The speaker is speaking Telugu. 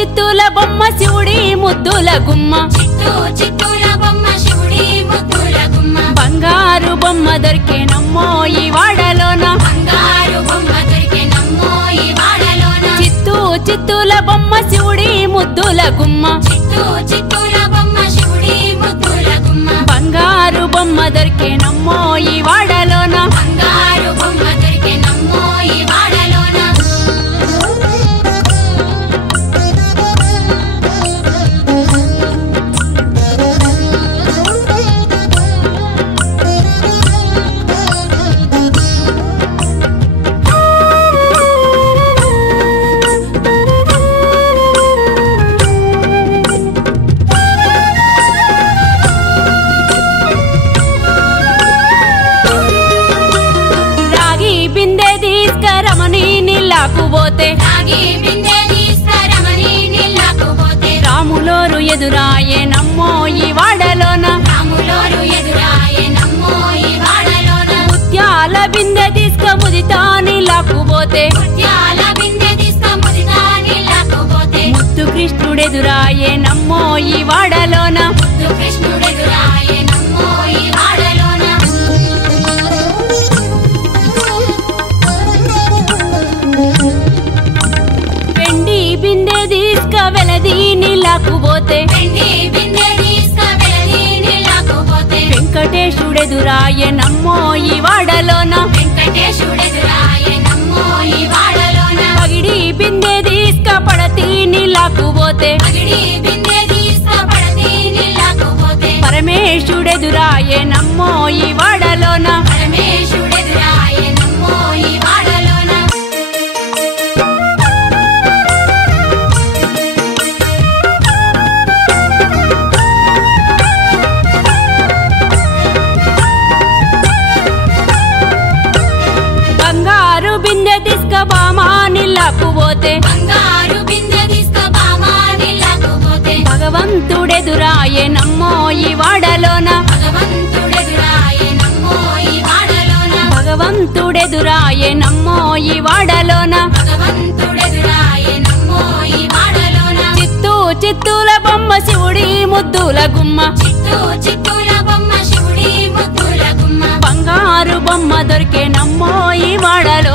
చిత్తుల బొమ్మ శివుడి ముద్దుల గుమ్మ చిత్తూల బొమ్మ శివుడి ముద్దుల గుమ్మ బంగారు బొమ్మ దొరికేనమ్మో ఈ వాడలోన బంగారు బొమ్మ దొరికెనమ్మో ఈ వాడలోన చిత్తుల బొమ్మ శివుడి ముద్దుల గుమ్మ చిత్తూల బొమ్మ శివుడి ముద్దుల గుమ్మ బంగారు బొమ్మ దొరికేనమ్మో ఈ వాడలోన బంగారు బొమ్మ దొరికెనమ్మో ఈ వాడలోన రాగి బిందె తీసుకరమని నీళ్ళకు పోతే రాములోరు ఎదురాయే నమ్మో ఈ వాడలోన ముత్యాల బిందె తీసుక ముదితా నీళ్ళకు పోతే ముత్తు కృష్ణుడెదురాయే నమ్మో ఈ వాడలోన బిందె తీసుక వెలది నీళ్ళకు పోతే వెంకటేశుడెదురాయే నమ్మో ఈ వాడలోన పగిడి బిందె తీసుక పడతి నీళ్ళకు పోతే పరమేశుడెదురాయే నమ్మో ఈ వాడలోన బిందె తీసుక బామా నీళ్ళకు పోతే భగవంతుడెదురాయే నమ్మో ఈ వాడలోన భగవంతుడెదురాయే నమ్మో ఈ వాడలోన చిత్తూల బొమ్మ శివుడి ముద్దుల గుమ్మ బంగారు బొమ్మ దొరికే నమ్మో ఈ వాడలో